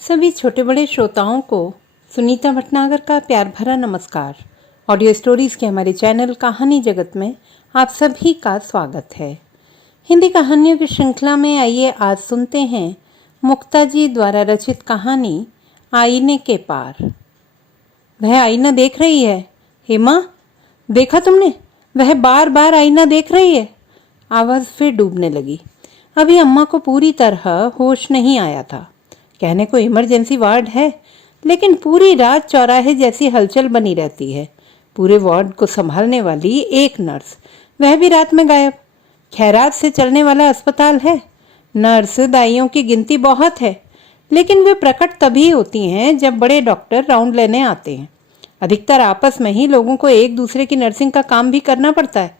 सभी छोटे बड़े श्रोताओं को सुनीता भटनागर का प्यार भरा नमस्कार। ऑडियो स्टोरीज के हमारे चैनल कहानी जगत में आप सभी का स्वागत है। हिंदी कहानियों की श्रृंखला में आइए आज सुनते हैं मुक्ता जी द्वारा रचित कहानी आईने के पार। वह आईना देख रही है। हेमा, देखा तुमने? वह बार बार आईना देख रही है। आवाज फिर डूबने लगी। अभी अम्मा को पूरी तरह होश नहीं आया था। कहने को इमरजेंसी वार्ड है, लेकिन पूरी रात चौराहे जैसी हलचल बनी रहती है। पूरे वार्ड को संभालने वाली एक नर्स, वह भी रात में गायब। खैरात से चलने वाला अस्पताल है। नर्स दाइयों की गिनती बहुत है, लेकिन वे प्रकट तभी होती हैं जब बड़े डॉक्टर राउंड लेने आते हैं। अधिकतर आपस में ही लोगों को एक दूसरे की नर्सिंग का काम भी करना पड़ता है।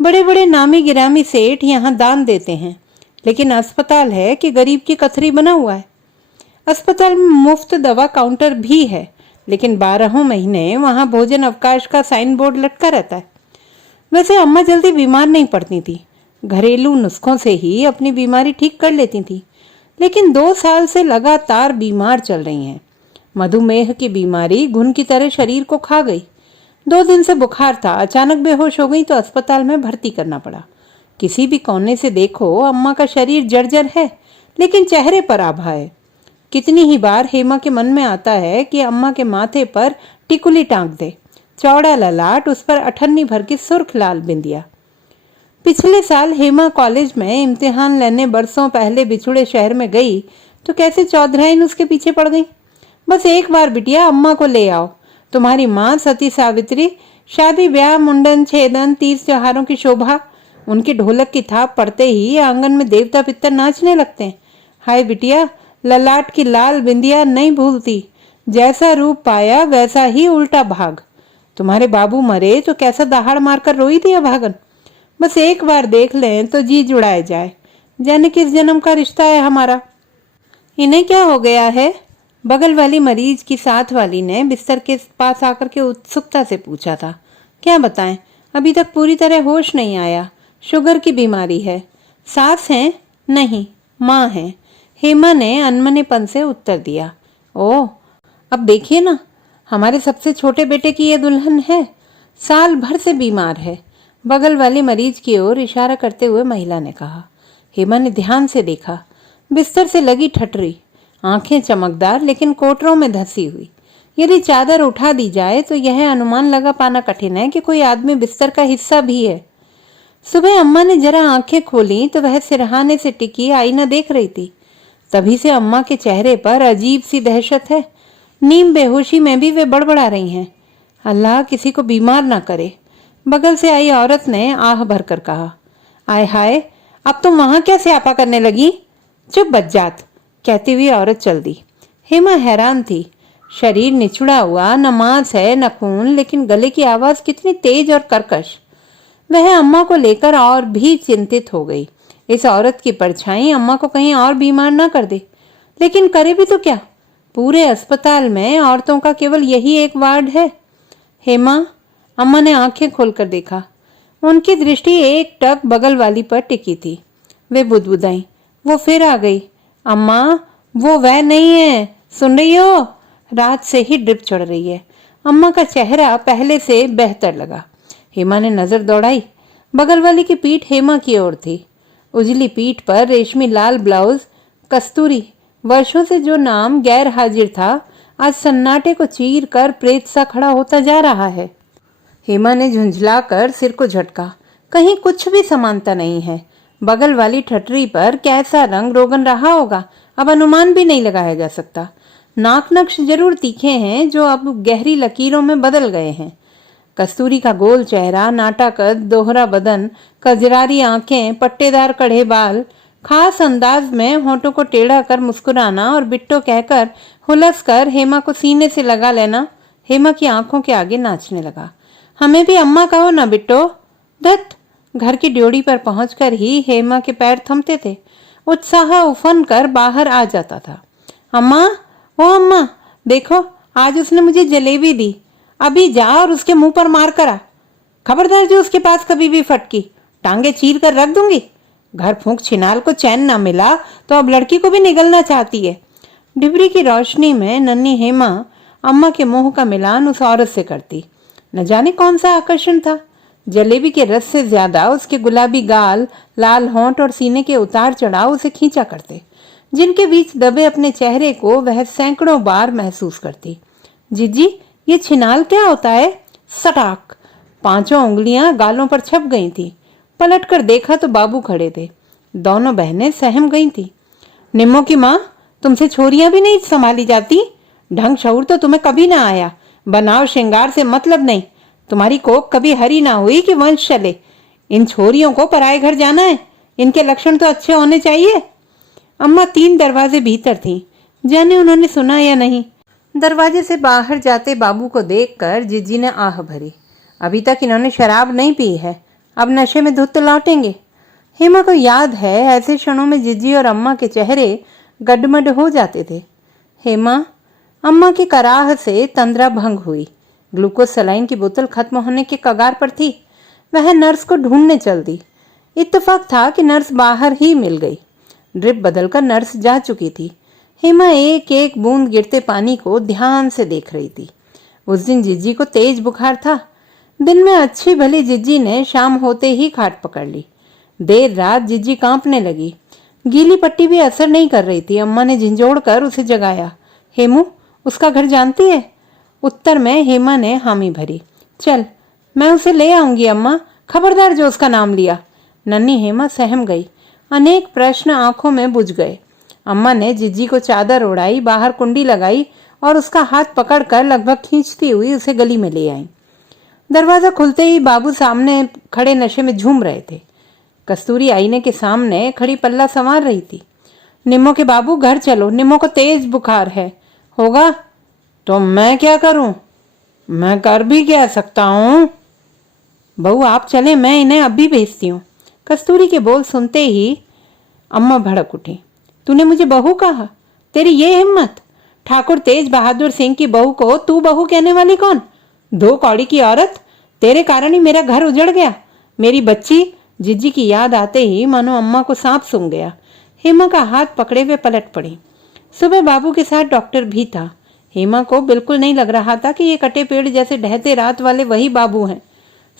बड़े बड़े नामी गिरामी सेठ यहाँ दान देते हैं, लेकिन अस्पताल है कि गरीब की कथरी बना हुआ है। अस्पताल में मुफ्त दवा काउंटर भी है, लेकिन 12 महीने वहां भोजन अवकाश का साइन बोर्ड लटका रहता है। वैसे अम्मा जल्दी बीमार नहीं पड़ती थी। घरेलू नुस्खों से ही अपनी बीमारी ठीक कर लेती थी, लेकिन 2 साल से लगातार बीमार चल रही हैं। मधुमेह की बीमारी घुन की तरह शरीर को खा गई। 2 दिन से बुखार था, अचानक बेहोश हो गई तो अस्पताल में भर्ती करना पड़ा। किसी भी कोने से देखो अम्मा का शरीर जर्जर है, लेकिन चेहरे पर आभा है। कितनी ही बार हेमा के मन में आता है कि अम्मा के माथे पर टिकुली टांग दे। चौड़ा ललाट, उस पर अठन्नी भर की सुर्ख लाल बिंदिया। पिछले साल हेमा कॉलेज में इम्तिहान लेने बरसों पहले बिछुड़े शहर में गई तो कैसे चौधराइन उसके पीछे पड़ गई। बस एक बार बिटिया अम्मा को ले आओ। तुम्हारी माँ सती सावित्री, शादी ब्याह मुंडन छेदन तीज त्योहारों की शोभा, उनकी ढोलक की थाप पड़ते ही आंगन में देवता पितर नाचने लगते हैं। हाय बिटिया, ललाट की लाल बिंदिया नहीं भूलती। जैसा रूप पाया वैसा ही उल्टा भाग। तुम्हारे बाबू मरे तो कैसा दहाड़ मारकर रोई थी अभागन। बस एक बार देख लें तो जी जुड़ाए जाए। जाने किस जन्म का रिश्ता है हमारा। इन्हें क्या हो गया है? बगल वाली मरीज की साथ वाली ने बिस्तर के पास आकर के उत्सुकता से पूछा था। क्या बताएं, अभी तक पूरी तरह होश नहीं आया। शुगर की बीमारी है। सास हैं? नहीं, माँ है। हेमा ने अनमनेपन से उत्तर दिया। ओह, अब देखिए ना, हमारे सबसे छोटे बेटे की ये दुल्हन है। साल भर से बीमार है। बगल वाली मरीज की ओर इशारा करते हुए महिला ने कहा। हेमा ने ध्यान से देखा। बिस्तर से लगी ठटरी, आंखें चमकदार लेकिन कोटरों में धसी हुई। यदि चादर उठा दी जाए तो यह अनुमान लगा पाना कठिन है कि कोई आदमी बिस्तर का हिस्सा भी है। सुबह अम्मा ने जरा आंखें खोली तो वह सिरहाने से टिकी आईना देख रही थी। तभी से अम्मा के चेहरे पर अजीब सी दहशत है। नीम बेहोशी में भी वे बड़बड़ा रही हैं। अल्लाह किसी को बीमार ना करे। बगल से आई औरत ने आह भरकर कहा। आय हाय, अब तुम वहां क्या स्यापा करने लगी? चुप बज्जात, कहती हुई औरत चल दी। हेमा हैरान थी। शरीर निचुड़ा हुआ, न मांस है न खून, लेकिन गले की आवाज कितनी तेज और कर्कश। वह अम्मा को लेकर और भी चिंतित हो गई। इस औरत की परछाई अम्मा को कहीं और बीमार ना कर दे। लेकिन करे भी तो क्या? पूरे अस्पताल में औरतों का केवल यही एक वार्ड है। हेमा, अम्मा ने आंखें खोलकर देखा। उनकी दृष्टि एक टक बगल वाली पर टिकी थी। वे बुदबुदाई। वो फिर आ गई। अम्मा, वो वह नहीं है, सुन रही हो? रात से ही ड्रिप चढ़ रही है। अम्मा का चेहरा पहले से बेहतर लगा। हेमा ने नजर दौड़ाई। बगल वाली की पीठ हेमा की ओर थी। उजली पीठ पर रेशमी लाल ब्लाउज, कस्तूरी। वर्षों से जो नाम गैर हाजिर था, आज सन्नाटे को चीर कर प्रेत सा खड़ा होता जा रहा है। हेमा ने झुंझलाकर सिर को झटका। कहीं कुछ भी समानता नहीं है। बगल वाली ठटरी पर कैसा रंग रोगन रहा होगा, अब अनुमान भी नहीं लगाया जा सकता। नाक नक्श जरूर तीखे हैं, जो अब गहरी लकीरों में बदल गए हैं। कस्तूरी का गोल चेहरा, नाटा कद, दोहरा बदन, कजरारी आंखें, पट्टेदार कड़े बाल, खास अंदाज में होठों को टेढ़ा कर मुस्कुराना और बिट्टो कहकर हुलस कर हेमा को सीने से लगा लेना हेमा की आंखों के आगे नाचने लगा। हमें भी अम्मा कहो ना बिट्टो। दत्त, घर की ड्योढ़ी पर पहुंचकर ही हेमा के पैर थमते थे। उत्साह उफन कर बाहर आ जाता था। अम्मा, ओ अम्मा, देखो आज उसने मुझे जलेबी दी। अभी जा और उसके मुंह पर मार कर आ। खबरदार जो उसके पास कभी भी फटकी, टांगे चीर कर रख दूंगी। घर फूंक छिनाल को चैन ना मिला तो अब लड़की को भी निगलना चाहती है। डिबरी की रोशनी में नन्ही हेमा अम्मा के मुंह का मिलान उस औरत से करती। न जाने कौन सा आकर्षण था। जलेबी के रस से ज्यादा उसके गुलाबी गाल, लाल होंठ और सीने के उतार चढ़ाव उसे खींचा करते, जिनके बीच दबे अपने चेहरे को वह सैकड़ों बार महसूस करती। जीजी, ये छिनाल क्या होता है? सटाक! पांचों उंगलियां गालों पर छप गई थी। पलटकर देखा तो बाबू खड़े थे। दोनों बहनें सहम गई थी। निम्मो की माँ, तुमसे छोरियां भी नहीं संभाली जाती? ढंग शऊर तो तुम्हें कभी ना आया। बनाव श्रृंगार से मतलब नहीं। तुम्हारी कोख कभी हरी ना हुई कि वंश चले। इन छोरियों को पराए घर जाना है। इनके लक्षण तो अच्छे होने चाहिए। अम्मा 3 दरवाजे भीतर थीं। जाने उन्होंने सुना या नहीं। दरवाजे से बाहर जाते बाबू को देखकर जीजी ने आह भरी। अभी तक इन्होंने शराब नहीं पी है, अब नशे में धुत लौटेंगे। हेमा को याद है ऐसे क्षणों में जीजी और अम्मा के चेहरे गडमड हो जाते थे। हेमा, अम्मा की कराह से तंद्रा भंग हुई। ग्लूकोज सलाइन की बोतल खत्म होने के कगार पर थी। वह नर्स को ढूंढने चल दी। इत्तेफाक था कि नर्स बाहर ही मिल गई। ड्रिप बदलकर नर्स जा चुकी थी। हेमा एक एक बूंद गिरते पानी को ध्यान से देख रही थी। उस दिन जिज्जी को तेज बुखार था। दिन में अच्छी भली जिज्जी ने शाम होते ही खाट पकड़ ली। देर रात जिज्जी कांपने लगी। गीली पट्टी भी असर नहीं कर रही थी। अम्मा ने झिंझोड़ कर उसे जगाया। हेमू, उसका घर जानती है? उत्तर में हेमा ने हामी भरी। चल, मैं उसे ले आऊंगी अम्मा। खबरदार जो उसका नाम लिया। नन्ही हेमा सहम गई। अनेक प्रश्न आंखों में बुझ गए। अम्मा ने जिज्जी को चादर ओढ़ाई, बाहर कुंडी लगाई और उसका हाथ पकड़कर लगभग खींचती हुई उसे गली में ले आई। दरवाजा खुलते ही बाबू सामने खड़े नशे में झूम रहे थे। कस्तूरी आईने के सामने खड़ी पल्ला संवार रही थी। निम्मो के बाबू, घर चलो, निम्मो को तेज बुखार है। होगा तो मैं क्या करूं? मैं कर भी क्या सकता हूं? बहू आप चले, मैं इन्हें अभी भेजती हूँ। कस्तूरी के बोल सुनते ही अम्मा भड़क उठी। तूने मुझे बहू कहा? तेरी ये हिम्मत? ठाकुर तेज बहादुर सिंह की बहू को तू बहू कहने वाली कौन? 2 कौड़ी की औरत। तेरे कारण ही मेरा घर उजड़ गया। मेरी बच्ची। जिज्जी की याद आते ही मानो अम्मा को सांप सूंघ गया। हेमा का हाथ पकड़े वे पलट पड़ी। सुबह बाबू के साथ डॉक्टर भी था। हेमा को बिल्कुल नहीं लग रहा था कि ये कटे पेड़ जैसे ढहते रात वाले वही बाबू हैं।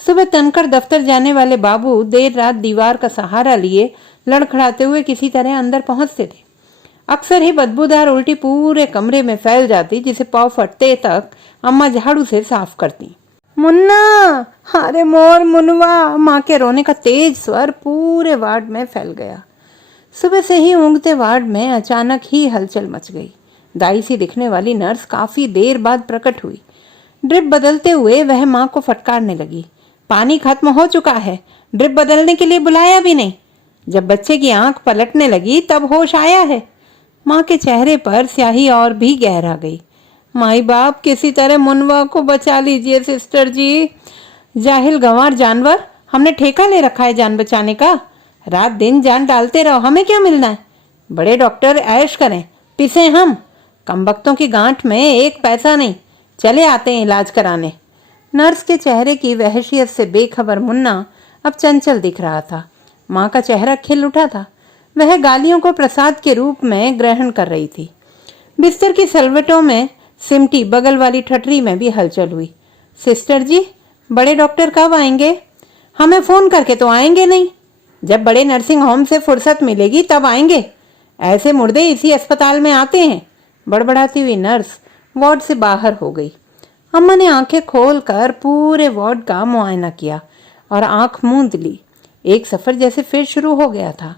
सुबह तनकर दफ्तर जाने वाले बाबू देर रात दीवार का सहारा लिए लड़खड़ाते हुए किसी तरह अंदर पहुंचते थे। अक्सर ही बदबूदार उल्टी पूरे कमरे में फैल जाती, जिसे पाँव फटते तक अम्मा झाड़ू से साफ करती। मुन्ना, अरे मोर मुनवा! माँ के रोने का तेज स्वर पूरे वार्ड में फैल गया। सुबह से ही ऊँगते वार्ड में अचानक ही हलचल मच गई। दाई सी दिखने वाली नर्स काफी देर बाद प्रकट हुई। ड्रिप बदलते हुए वह माँ को फटकारने लगी। पानी खत्म हो चुका है, ड्रिप बदलने के लिए बुलाया भी नहीं। जब बच्चे की आंख पलटने लगी तब होश आया है। माँ के चेहरे पर स्याही और भी गहरा गई। माई बाप, किसी तरह मुनवा को बचा लीजिए सिस्टर जी। जाहिल गंवार जानवर, हमने ठेका ले रखा है जान बचाने का। रात दिन जान डालते रहो, हमें क्या मिलना है? बड़े डॉक्टर ऐश करें, पिसे हम। कमबख्तों की गांठ में 1 पैसा नहीं। चले आते हैं इलाज कराने। नर्स के चेहरे की वहशियत से बेखबर मुन्ना अब चंचल दिख रहा था। माँ का चेहरा खिल उठा था। वह गालियों को प्रसाद के रूप में ग्रहण कर रही थी। बिस्तर की सलवटों में सिमटी बगल वाली ठटरी में भी हलचल हुई। सिस्टर जी, बड़े डॉक्टर कब आएंगे? हमें फोन करके तो आएंगे नहीं। जब बड़े नर्सिंग होम से फुर्सत मिलेगी तब आएंगे। ऐसे मुर्दे इसी अस्पताल में आते हैं। बड़बड़ाती हुई नर्स वार्ड से बाहर हो गई। अम्मा ने आंखें खोलकर पूरे वार्ड का मुआयना किया और आंख मूंद ली। एक सफर जैसे फिर शुरू हो गया था।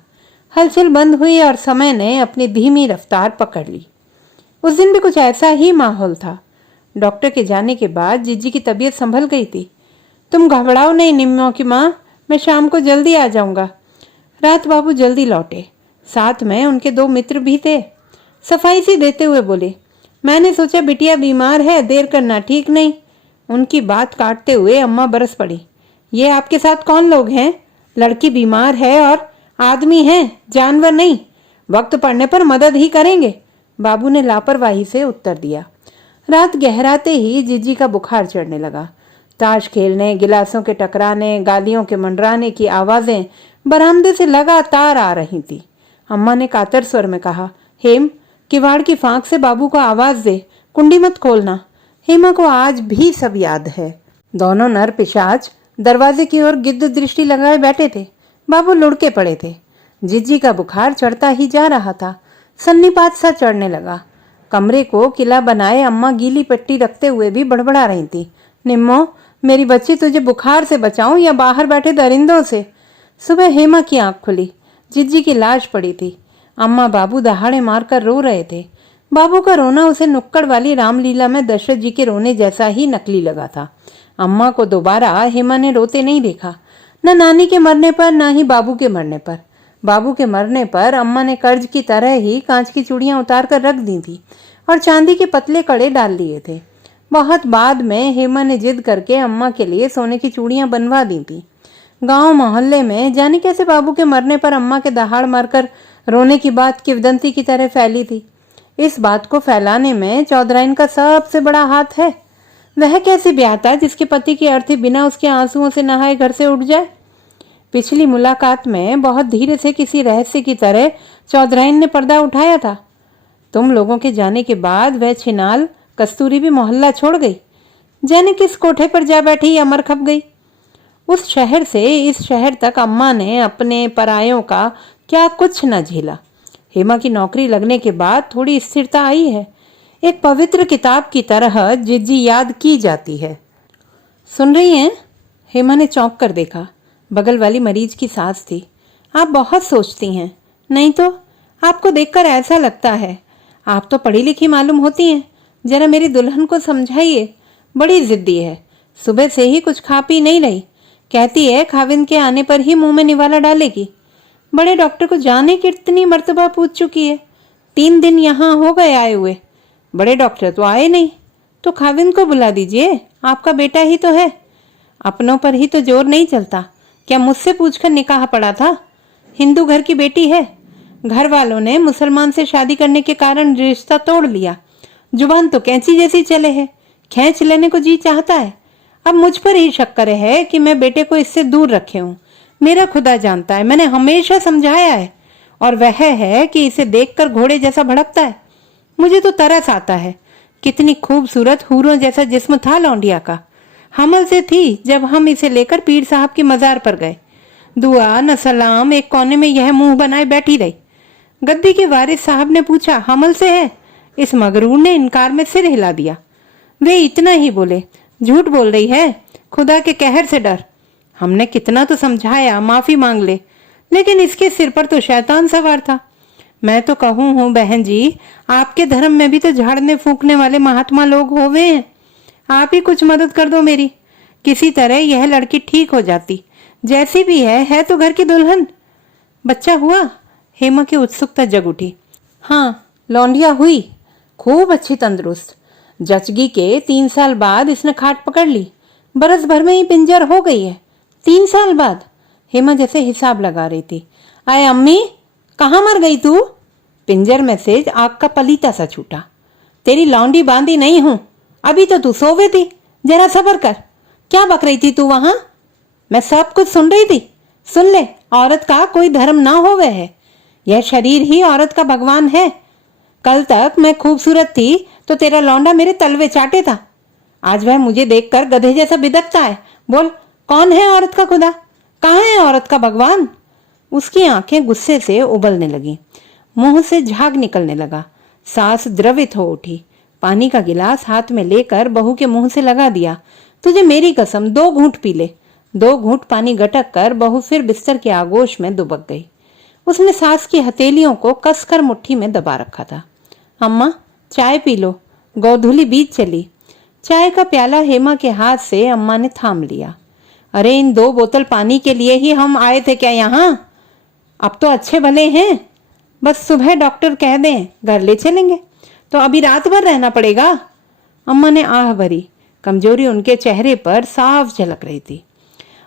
हलचल बंद हुई और समय ने अपनी धीमी रफ्तार पकड़ ली। उस दिन भी कुछ ऐसा ही माहौल था। डॉक्टर के जाने के बाद जिज्जी की तबीयत संभल गई थी। तुम घबराओ नहीं निम्मो की माँ, मैं शाम को जल्दी आ जाऊंगा। रात बाबू जल्दी लौटे। साथ में उनके 2 मित्र भी थे। सफाई सी देते हुए बोले, मैंने सोचा बिटिया बीमार है, देर करना ठीक नहीं। उनकी बात काटते हुए अम्मा बरस पड़ी। ये आपके साथ कौन लोग हैं? लड़की बीमार है और आदमी है, जानवर नहीं। वक्त पड़ने पर मदद ही करेंगे। बाबू ने लापरवाही से उत्तर दिया। रात गहराते ही जिज्जी का बुखार चढ़ने लगा। ताश खेलने, गिलासों के टकराने, गालियों के मंडराने की आवाजें बरामदे से लगातार आ रही थी। अम्मा ने कातर स्वर में कहा, हेम, किवाड़ की फांक से बाबू को आवाज दे, कुंडी मत खोलना। हेमा को आज भी सब याद है। दोनों नर पिशाच दरवाजे की ओर गिद्ध दृष्टि लगाए बैठे थे। बाबू लुढ़के पड़े थे। जिज्जी का बुखार चढ़ता ही जा रहा था, सन्नीपात सा चढ़ने लगा। कमरे को किला बनाए अम्मा गीली पट्टी रखते हुए भी बड़बड़ा रही थी, निम्मो मेरी बच्ची, तुझे बुखार से बचाऊं या बाहर बैठे दरिंदों से। सुबह हेमा की आंख खुली, जिज्जी की लाश पड़ी थी। अम्मा बाबू दहाड़े मारकर रो रहे थे। बाबू का रोना उसे नुक्कड़ वाली रामलीला में दशरथ जी के रोने जैसा ही नकली लगा था। अम्मा को दोबारा हेमा ने रोते नहीं देखा, न नानी के मरने पर न ही बाबू के मरने पर। बाबू के मरने पर अम्मा ने कर्ज की तरह ही कांच की चूड़ियां उतार कर रख दी थी और चांदी के पतले कड़े डाल लिए थे। बहुत बाद में हेमा ने जिद करके अम्मा के लिए सोने की चूड़ियां बनवा दी थी। गांव मोहल्ले में जाने कैसे बाबू के मरने पर अम्मा के दहाड़ मारकर रोने की बात किवदंती की तरह फैली थी। इस बात को फैलाने में चौधराइन का सबसे बड़ा हाथ है। वह कैसे ब्याहता जिसके पति की अर्थी बिना उसके आंसुओं से नहाए घर से उठ जाए। पिछली मुलाकात में बहुत धीरे से किसी रहस्य की तरह चौधराइन ने पर्दा उठाया था। तुम लोगों के जाने के बाद वह छिनाल कस्तूरी भी मोहल्ला छोड़ गई, जाने किस कोठे पर जा बैठी या मर खप गई। उस शहर से इस शहर तक अम्मा ने अपने परायों का क्या कुछ न झेला। हेमा की नौकरी लगने के बाद थोड़ी स्थिरता आई है। एक पवित्र किताब की तरह जिज्जी याद की जाती है। सुन रही हैं? हेमा ने चौंक कर देखा। बगल वाली मरीज की सास थी। आप बहुत सोचती हैं। नहीं तो आपको देखकर ऐसा लगता है। आप तो पढ़ी लिखी मालूम होती हैं। जरा मेरी दुल्हन को समझाइए, बड़ी जिद्दी है। सुबह से ही कुछ खा पी नहीं रही। कहती है खाविंद के आने पर ही मुंह में निवाला डालेगी। बड़े डॉक्टर को जाने कितनी मर्तबा पूछ चुकी है। 3 दिन यहाँ हो गए आए हुए, बड़े डॉक्टर तो आए नहीं। तो खाविंद को बुला दीजिए, आपका बेटा ही तो है। अपनों पर ही तो जोर नहीं चलता। क्या मुझसे पूछकर निकाह पड़ा था? हिंदू घर की बेटी है। घर वालों ने मुसलमान से शादी करने के कारण रिश्ता तोड़ लिया। जुबान तो कैंची जैसी चले है, खींच लेने को जी चाहता है। अब मुझ पर ही शक करे है कि मैं बेटे को इससे दूर रखे हूँ। मेरा खुदा जानता है, मैंने हमेशा समझाया है। और वह है कि इसे देखकर घोड़े जैसा भड़कता है। मुझे तो तरस आता है। कितनी खूबसूरत हूरों जैसा जिस्म था लौंडिया का। हमल से थी जब हम इसे लेकर पीर साहब की मजार पर गए। दुआ न सलाम एक कोने में यह मुंह बनाए बैठी रही। गद्दी के वारिस साहब ने पूछा, हमल से है? इस मगरूर ने इनकार में सिर हिला दिया। वे इतना ही बोले, झूठ बोल रही है, खुदा के कहर से डर। हमने कितना तो समझाया, माफी मांग ले, लेकिन इसके सिर पर तो शैतान सवार था। मैं तो कहूँ हूँ बहन जी, आपके धर्म में भी तो झाड़ने फूकने वाले महात्मा लोग होवे हैं। आप ही कुछ मदद कर दो मेरी। किसी तरह यह लड़की ठीक हो जाती। जैसी भी है तो घर की दुल्हन। बच्चा हुआ? हेमा की उत्सुकता जग उठी। हाँ, लौंडिया हुई, खूब अच्छी तंदुरुस्त। जचगी के 3 साल बाद इसने खाट पकड़ ली। बरस भर में ही पिंजर हो गई है। 3 साल बाद? हेमा जैसे हिसाब लगा रही थी। आए अम्मी, कहाँ मर गई तू? पिंजर में से आग का पलीता सा छूटा। तेरी लौंडी बांधी नहीं हूं, अभी तो तू सोवे थी। जरा सब्र कर। क्या बक रही थी तू वहां? मैं सब कुछ सुन रही थी। सुन ले, औरत का कोई धर्म ना होवे है। यह शरीर ही औरत का भगवान है। कल तक मैं खूबसूरत थी तो तेरा लौंडा मेरे तलवे चाटे था। आज वह मुझे देखकर गधे जैसा बिदकता है। बोल, कौन है औरत का खुदा? कहाँ है औरत का भगवान? उसकी आंखें गुस्से से उबलने लगी, मुंह से झाग निकलने लगा, सांस द्रवित हो उठी। पानी का गिलास हाथ में लेकर बहू के मुंह से लगा दिया। तुझे मेरी कसम, 2 घूंट पी ले। 2 घूंट पानी गटक कर बहू फिर बिस्तर के आगोश में दुबक गई। उसने सास की हथेलियों को कसकर मुट्ठी में दबा रखा था। अम्मा, चाय पी लो, गोधूली बीत चली। चाय का प्याला हेमा के हाथ से अम्मा ने थाम लिया। अरे, इन 2 बोतल पानी के लिए ही हम आए थे क्या यहाँ? अब तो अच्छे भले हैं। बस सुबह डॉक्टर कह दें घर ले चलेंगे तो अभी रात भर रहना पड़ेगा। अम्मा ने आह भरी। कमजोरी उनके चेहरे पर साफ झलक रही थी।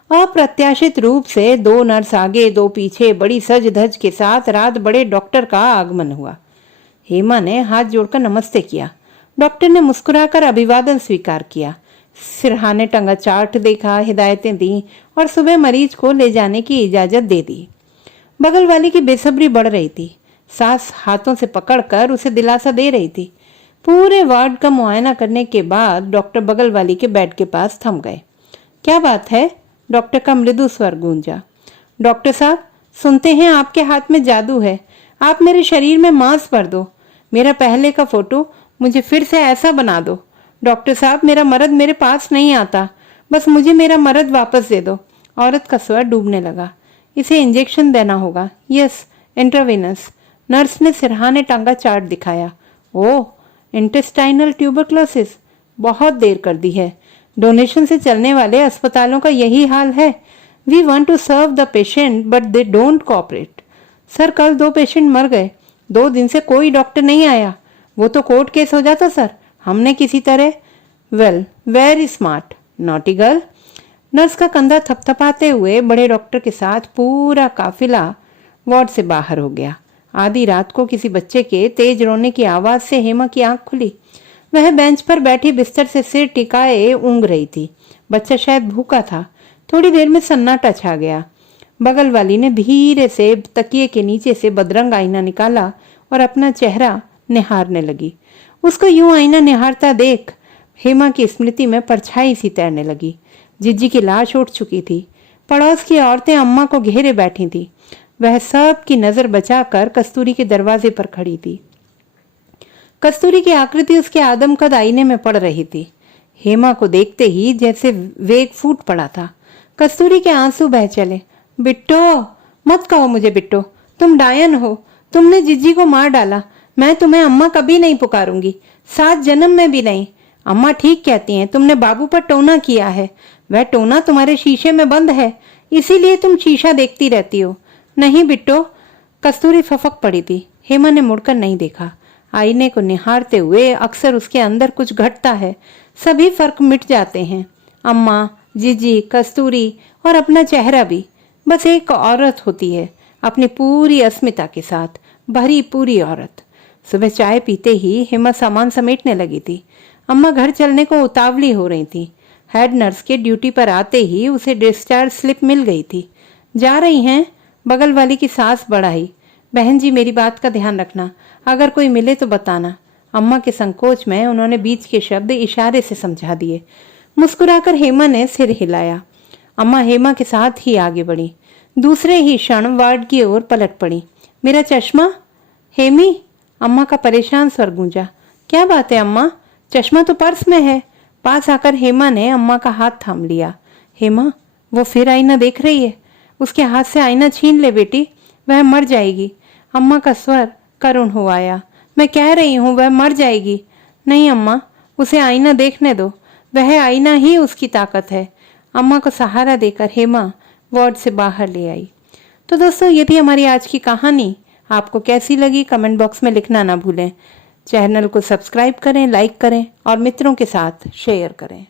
अप्रत्याशित रूप से 2 नर्स आगे 2 पीछे बड़ी सज धज के साथ रात बड़े डॉक्टर का आगमन हुआ। हेमा ने हाथ जोड़कर नमस्ते किया। डॉक्टर ने मुस्कुराकर अभिवादन स्वीकार किया। सिरहाने टंगा चार्ट देखा, हिदायतें दी और सुबह मरीज को ले जाने की इजाजत दे दी। बगल वाली की बेसब्री बढ़ रही थी। सास हाथों से पकड़कर उसे दिलासा दे रही थी। पूरे वार्ड का मुआयना करने के बाद डॉक्टर बगल वाली के बेड के पास थम गए। क्या बात है? डॉक्टर का मृदु स्वर गूंजा। डॉक्टर साहब, सुनते हैं आपके हाथ में जादू है। आप मेरे शरीर में मांस भर दो, मेरा पहले का फोटो मुझे फिर से ऐसा बना दो। डॉक्टर साहब, मेरा मर्द मेरे पास नहीं आता, बस मुझे मेरा मर्द वापस दे दो। औरत का स्वर डूबने लगा। इसे इंजेक्शन देना होगा। Yes, intravenous. नर्स ने सिरहाने टांगा चार्ट दिखाया। ओह, इंटेस्टाइनल ट्यूबरक्लोसिस, बहुत देर कर दी है। डोनेशन से चलने वाले अस्पतालों का यही हाल है। We want to serve the patient but they don't cooperate. Sir, कल 2 पेशेंट मर गए, 2 दिन से कोई डॉक्टर नहीं आया। वो तो कोर्ट केस हो जाता सर, हमने किसी तरह। Well, very smart, naughty girl. Nurse का कंधा थपथपाते हुए बड़े डॉक्टर के साथ पूरा काफिला वार्ड से बाहर हो गया। आधी रात को किसी बच्चे के तेज रोने की आवाज से हेमा की आंख खुली। वह बेंच पर बैठी बिस्तर से सिर टिकाए ऊँग रही थी। बच्चा शायद भूखा था। थोड़ी देर में सन्नाटा छा गया। बगल वाली ने धीरे से तकिए के नीचे से बदरंग आईना निकाला और अपना चेहरा निहारने लगी। उसको यूं आईना निहारता देख हेमा की स्मृति में परछाई सी तैरने लगी। जिज्जी की लाश उठ चुकी थी। पड़ोस की औरतें अम्मा को घेरे बैठी थी। वह सब की नजर बचाकर कस्तूरी के दरवाजे पर खड़ी थी। कस्तूरी की आकृति उसके आदमकद आईने में पड़ रही थी। हेमा को देखते ही जैसे वेग फूट पड़ा था। कस्तूरी के आंसू बह चले। बिट्टो, मत कहो मुझे बिट्टो, तुम डायन हो। तुमने जिज्जी को मार डाला। मैं तुम्हें अम्मा कभी नहीं पुकारूंगी, 7 जन्म में भी नहीं। अम्मा ठीक कहती हैं, तुमने बाबू पर टोना किया है। वह टोना तुम्हारे शीशे में बंद है, इसीलिए तुम शीशा देखती रहती हो। नहीं बिट्टो। कस्तूरी फफक पड़ी थी। हेमा ने मुड़कर नहीं देखा। आईने को निहारते हुए अक्सर उसके अंदर कुछ घटता है, सभी फर्क मिट जाते हैं। अम्मा, जीजी, कस्तूरी और अपना चेहरा भी। बस एक औरत होती है, अपनी पूरी अस्मिता के साथ भरी पूरी औरत। सुबह चाय पीते ही हेमा सामान समेटने लगी थी। अम्मा घर चलने को उतावली हो रही थी। हेड नर्स के ड्यूटी पर आते ही उसे डिस्चार्ज स्लिप मिल गई थी। जा रही हैं? बगल वाली की सांस बढ़ाई। बहन जी, मेरी बात का ध्यान रखना, अगर कोई मिले तो बताना। अम्मा के संकोच में उन्होंने बीच के शब्द इशारे से समझा दिए। मुस्कुराकर हेमा ने सिर हिलाया। अम्मा हेमा के साथ ही आगे बढ़ी। दूसरे ही क्षण वार्ड की ओर पलट पड़ी। मेरा चश्मा? हेमी? अम्मा का परेशान स्वर गूंजा। क्या बात है अम्मा? चश्मा तो पर्स में है। पास आकर हेमा ने अम्मा का हाथ थाम लिया। हेमा, वो फिर आईना देख रही है। उसके हाथ से आईना छीन ले बेटी, वह मर जाएगी। अम्मा का स्वर करुण हो आया। मैं कह रही हूँ वह मर जाएगी। नहीं अम्मा, उसे आईना देखने दो, वह आईना ही उसकी ताकत है। अम्मा को सहारा देकर हेमा वार्ड से बाहर ले आई। तो दोस्तों, ये थी हमारी आज की कहानी। आपको कैसी लगी कमेंट बॉक्स में लिखना ना भूलें। चैनल को सब्सक्राइब करें, लाइक करें और मित्रों के साथ शेयर करें।